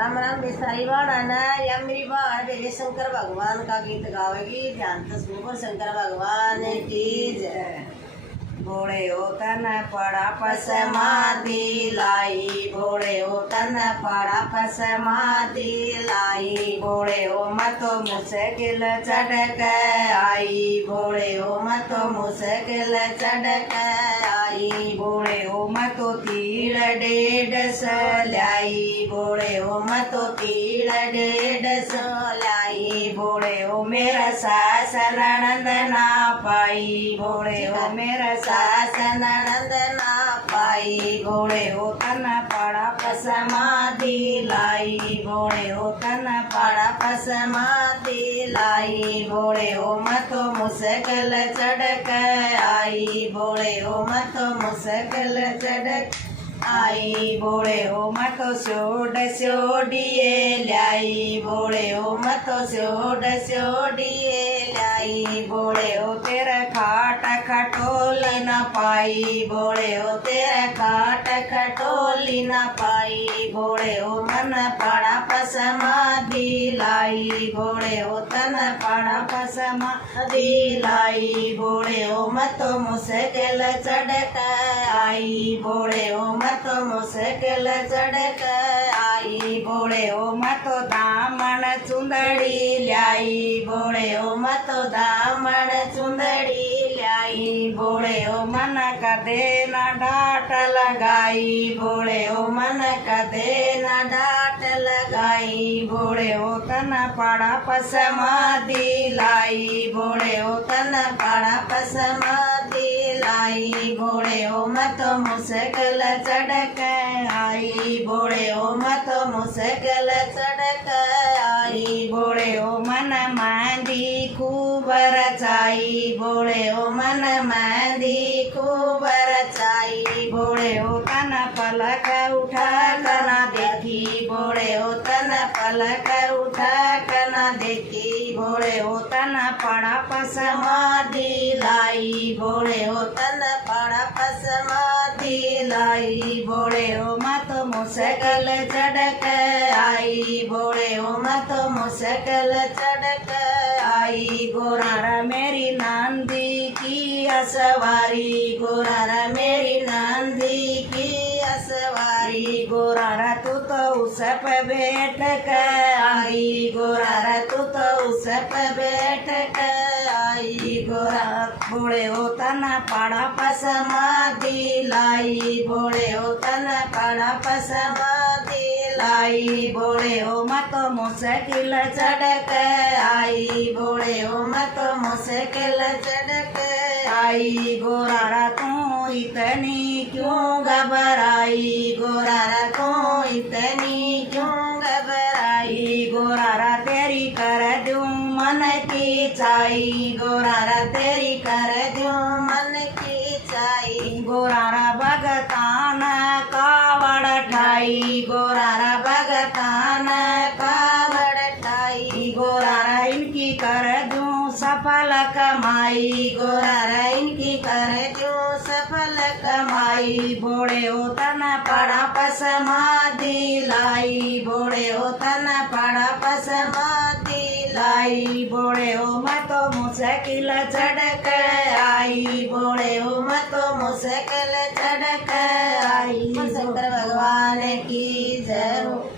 राम राम बेसारी बाण या मेरी बाण बेबे शंकर भगवान का गीत गावेगी। ध्यान से सुनो शंकर भगवान की जय। भोले हो तन पड़ा पसमादी लाई, भोले हो तन पड़ा पसमादी लाई, भोले हो मतो मुश्किल चढ़क आई, भोले हो मतो मुश्किल चढ़क आई, भोले हो मतो तीड़ डेढ़ सौ लाई, भोले हो मतो तीड़ डेढ़ सौ लाई, भोले हो मेरा शासन आनंद ना पाई, भोले हो मेरा शासन आनंद ना पाई, भोले हो तन पड़ा पसमादी लाई, भोले हो तन पड़ा पसमादी लाई, भोले हो मतो मुश्किल चढ़क आई, भोले हो मतो मुश्किल चढ़क आई, भोले हो मतो सोड सोडिए लाई, भोले हो मतो सोड सोडिए लाई, भोले हो तेरा खाट खटोली न पाई, भोले हो तेरा खाट खटोली न पाई, भोले हो मन पड़ा पसमादी लाई, भोले हो तन पड़ा पसमादी लाई, भोले हो मतो मुश्किल चढ़क आई, भोले हो मतो मुश्किल चढ़क आई, भोले हो मतो दामन चुंदड़ी लाई, भोले हो मतो दामन चुंदड़ी लाई, भोले हो मन कदे न डाट लगाई, भोले हो मन कदे न डाट लगाई, भोले हो तन पड़ा पसमादी लाई, भोले हो तन पड़ा पसमादी लाई, भोले हो मतो मुश्किल चढ़क आई, भोले हो मतो मुश्किल चढ़क आई, भोले हो मन मांदी खूब रचाई, भोले हो मन मांदी खूब रचाई, भोले हो तन पलक उठा करना देखी, भोले हो तन पलक उठा करना देखी, भोले हो तन पड़ा पसमादी लाई, भोले हो तन पड़ा पसमादी लाई, भोले हो मतो मुश्किल चढ़क आई, भोले हो मतो मुश्किल चढ़क आई, गोरारा मेरी नंदी की असवारी, गोरारा मेरी नंदी की असवारी, गोरारा तू तो उस पे बैठ कर आई, गोरारा तू तो उस पे बैठ कर आई, गोरा भोले हो तन पड़ा पसमादी लाई, भोले हो तन पड़ा पसमादी लाई, भोले हो मतो मुश्किल चढ़क आई, भोले हो मतो मुश्किल चढ़क आई, गोरारा तू इतनी क्यों घबराई, गोरारा तू इतनी क्यों घबराई, गोरारा तेरी कर दूं मन की चाई, गोरारा तेरी कर दूं मन की चाई, गोरारा भगतान कावड़ ठाई, गोरारा भगतान कावड़ ठाई, गोरारा इनकी कर दूं सफल कमाई, गोरारा इनकी कर दूं सफल कमाई, भोले हो तन पड़ा पसमादी लाई, भोले हो तन पड़ा पसमादी लाई, भोले हो मतो मुश्किल चढ़क आई, भोले हो मतो मुश्किल चढ़क आई। शंकर भगवान की जय।